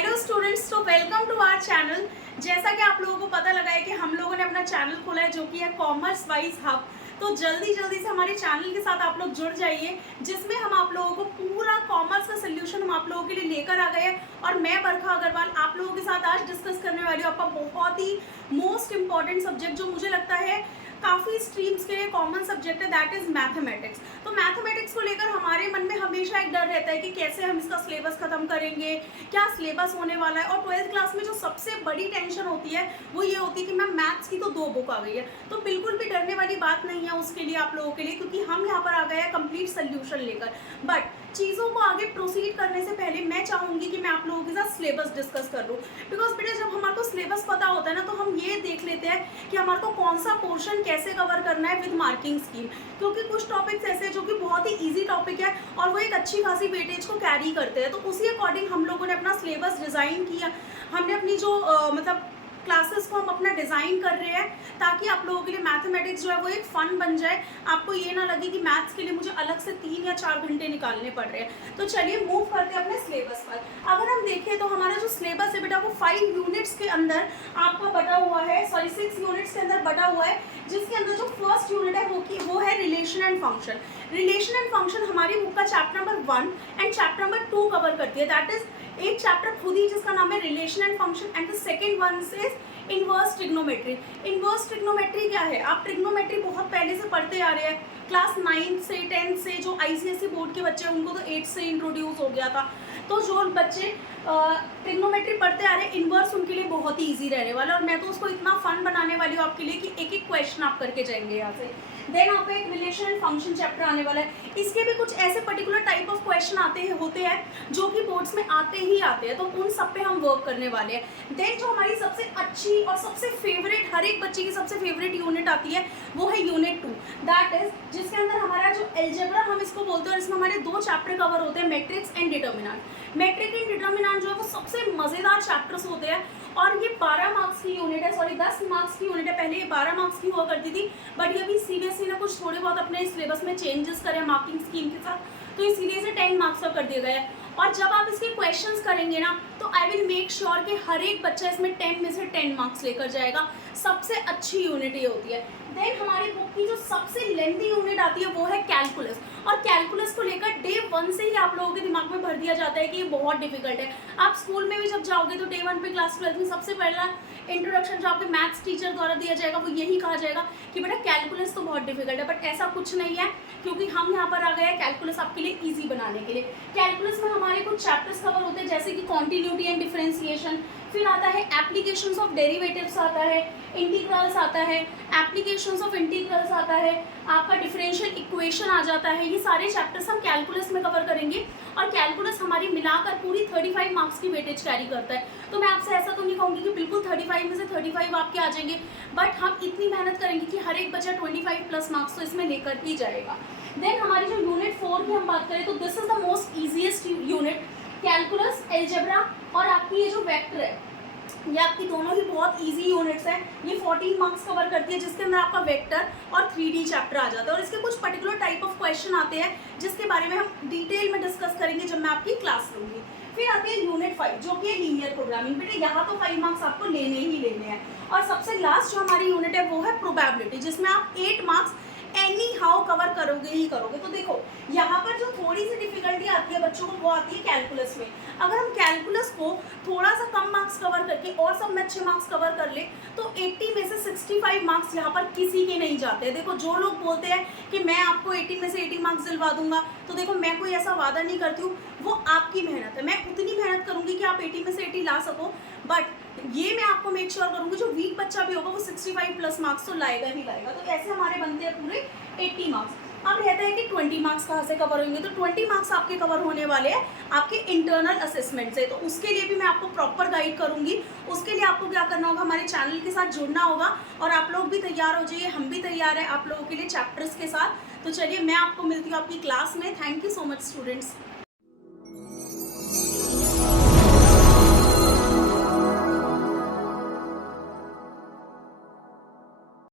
Hello students, तो welcome to our channel. जैसा कि आप लोगों को पता लगा है कि हम लोगों ने अपना चैनल खोला है जो कि है कॉमर्स वाइज हब। तो जल्दी जल्दी से हमारे चैनल के साथ आप लोग जुड़ जाइए, जिसमें हम आप लोगों को पूरा कॉमर्स का सोल्यूशन हम आप लोगों के लिए लेकर आ गए हैं। और मैं बरखा अग्रवाल आप लोगों के साथ आज डिस्कस करने वाली हूँ आपका बहुत ही मोस्ट इंपॉर्टेंट सब्जेक्ट, जो मुझे लगता है काफ़ी स्ट्रीम्स के लिए कॉमन सब्जेक्ट है, दैट इज मैथमेटिक्स। तो मैथमेटिक्स को लेकर हमारे मन में हमेशा एक डर रहता है कि कैसे हम इसका सिलेबस खत्म करेंगे, क्या सिलेबस होने वाला है। और 12th क्लास में जो सबसे बड़ी टेंशन होती है वो ये होती है कि मैम मैथ्स की तो 2 बुक आ गई है। तो बिल्कुल भी डरने वाली बात नहीं है उसके लिए आप लोगों के लिए, क्योंकि हम यहाँ पर आ गए हैं कंप्लीट सोल्यूशन लेकर। बट चीज़ों को आगे प्रोसीड करने से पहले मैं चाहूँगी कि मैं आप लोगों के साथ सिलेबस डिस्कस कर लूँ, बिकॉज बेटा जब हमारे को सिलेबस पता होता है ना, तो हम ये देख लेते हैं कि हमारे को कौन सा पोर्शन कैसे कवर करना है विद मार्किंग स्कीम। क्योंकि कुछ टॉपिक्स ऐसे हैं जो कि बहुत ही ईजी टॉपिक है और वो एक अच्छी खासी वेटेज को कैरी करते हैं। तो उसी अकॉर्डिंग हम लोगों ने अपना सिलेबस डिज़ाइन किया। हमने अपनी जो मतलब क्लासेस को हम अपना डिज़ाइन कर रहे हैं, ताकि आप लोगों के लिए मैथमेटिक्स जो है वो एक फ़न बन जाए। आपको ये ना लगे कि मैथ्स के लिए मुझे अलग से 3 या 4 घंटे निकालने पड़ रहे हैं। तो चलिए मूव करते हैं अपने सिलेबस पर। अगर हम देखें तो हमारा जो सिलेबस है बेटा वो 5 यूनिट्स के अंदर आपका बटा हुआ है, 6 यूनिट्स के अंदर बटा हुआ है, जिसके अंदर जो फर्स्ट यूनिट है वो है relation and function. Relation and function हमारी बुक का chapter number 1 and chapter number 2 cover करती है। दैट इज एक चैप्टर खुद ही जिसका नाम है relation and function, and the second one is inverse trigonometry. Inverse trigonometry क्या है? आप ट्रिग्नोमेट्री बहुत पहले से पढ़ते आ रहे हैं, क्लास 9 से 10 से। जो आईसीएसई बोर्ड के बच्चे हैं उनको तो 8 से इंट्रोड्यूस हो गया था। तो जो बच्चे ट्रिग्नोमेट्री पढ़ते आ रहे हैं, इनवर्स उनके लिए बहुत ही ईजी रहने वाला है। और मैं तो उसको इतना फन बनाने वाली हूँ आपके लिए कि एक एक क्वेश्चन आप करके जाएंगे यहाँ से। देन आपका एक रिलेशन एंड फंक्शन चैप्टर आने वाला है। इसके भी कुछ ऐसे पर्टिकुलर टाइप ऑफ क्वेश्चन होते हैं जो कि बोर्ड्स में आते हैं, तो उन सब पे हम वर्क करने वाले हैं। देन जो हमारी सबसे अच्छी और सबसे फेवरेट, हर एक बच्चे की सबसे फेवरेट यूनिट आती है, वो है यूनिट 2। दैट इज जिसके अंदर हमारा जो एल्जेब्रा हम इसको बोलते हैं, और इसमें हमारे 2 चैप्टर कवर होते हैं, matrix and determinant. Matrix and determinant जो है वो सबसे मजेदार चैप्टर्स होते हैं, और ये 12 मार्क्स की यूनिट है, सॉरी 10 मार्क्स की यूनिट है। पहले ये 12 मार्क्स की हुआ करती थी, बट ये भी सीबीएसई ने कुछ थोड़े बहुत अपने सिलेबस में चेंजेस करे मार्किंग स्कीम के साथ, तो इसीलिए इसे 10 मार्क्स का कर दिया गया है। और जब आप इसके क्वेश्चंस करेंगे ना, तो आई विल मेक श्योर कि हर एक बच्चा इसमें 10 में से 10 मार्क्स लेकर जाएगा। सबसे अच्छी यूनिट ये होती है। देन हमारी बुक की जो सबसे लेंथी यूनिट आती है वो है कैलकुलस। और कैलकुलस को लेकर डे 1 से ही आप लोगों के दिमाग में भर दिया जाता है कि ये बहुत डिफिकल्ट है। आप स्कूल में भी जब जाओगे तो डे 1 पे क्लास 12 में सबसे पहला इंट्रोडक्शन जो आपके मैथ्स टीचर द्वारा दिया जाएगा वो यही कहा जाएगा कि बेटा कैलकुलस तो बहुत डिफिकल्ट है। बट ऐसा कुछ नहीं है, क्योंकि हम यहाँ पर आ गए हैं कैलकुलस आपके लिए ईजी बनाने के लिए। कैलकुलस में हमारे कुछ चैप्टर्स कवर होते हैं, जैसे कि कॉन्टिन्यूटी एंड डिफरेंशिएशन, फिर आता है एप्लीकेशंस ऑफ डेरिवेटिव्स आता है, इंटीग्रल्स आता है, एप्लीकेशंस ऑफ इंटीग्रल्स आता है, आपका डिफरेंशियल इक्वेशन आ जाता है। ये सारे चैप्टर्स हम कैलकुलस में कवर करेंगे। और कैलकुलस हमारी मिलाकर पूरी 35 मार्क्स की वेटेज कैरी करता है। तो मैं आपसे ऐसा तो नहीं कहूँगी कि बिल्कुल 35 में से 35 आपके आ जाएंगे, बट हम इतनी मेहनत करेंगे कि हर एक बच्चा 25 प्लस मार्क्स तो इसमें लेकर ही जाएगा। देन हमारी जो यूनिट 4 की हम बात करें तो this is the most easiest unit. Calculus, algebra और आपकी ये जो वेक्टर है, ये आपकी दोनों ही बहुत इजी यूनिट्स हैं। ये 14 मार्क्स कवर करती है, जिसके अंदर आपका वेक्टर और 3D चैप्टर आ जाता है। और इसके कुछ पर्टिकुलर टाइप ऑफ क्वेश्चन आते हैं, जिसके बारे में हम डिटेल में डिस्कस करेंगे जब मैं आपकी क्लास लूँगी। फिर आती है यूनिट 5, जो कि है लीनियर प्रोग्रामिंग। बेटे यहाँ तो 5 मार्क्स आपको लेने ही लेने हैं। और सबसे लास्ट जो हमारी यूनिट है वो है प्रोबेबिलिटी, जिसमें आप 8 मार्क्स एनी हाउ कवर करोगे ही करोगे। तो देखो यहाँ पर जो थोड़ी सी डिफिकल्टी आती है बच्चों को, वो आती है कैलकुलस में। अगर हम कैलकुलस को थोड़ा सा कम मार्क्स कवर करके और सब में अच्छे मार्क्स कवर कर ले, तो 80 में से 65 मार्क्स यहाँ पर किसी के नहीं जाते। देखो जो लोग बोलते हैं कि मैं आपको 80 में से 80 मार्क्स दिलवा दूंगा, तो देखो मैं कोई ऐसा वादा नहीं करती हूँ, वो आपकी मेहनत है। मैं उतनी मेहनत करूँगी कि आप 80 में से 80 ला सको, बट ये मैं आपको मेक श्योर करूँगी जो वीक बच्चा भी होगा वो 65 प्लस मार्क्स तो लाएगा ही लाएगा। तो ऐसे हमारे बनते हैं पूरे 80 मार्क्स। अब रहता है कि 20 मार्क्स कहाँ से कवर होंगे, तो 20 मार्क्स आपके कवर होने वाले हैं आपके इंटरनल असेसमेंट से। तो उसके लिए भी मैं आपको प्रॉपर गाइड करूँगी। उसके लिए आपको क्या करना होगा, हमारे चैनल के साथ जुड़ना होगा, और आप लोग भी तैयार हो जाइए, हम भी तैयार हैं आप लोगों के लिए चैप्टर्स के साथ। तो चलिए मैं आपको मिलती हूँ आपकी क्लास में। Thank you so much students.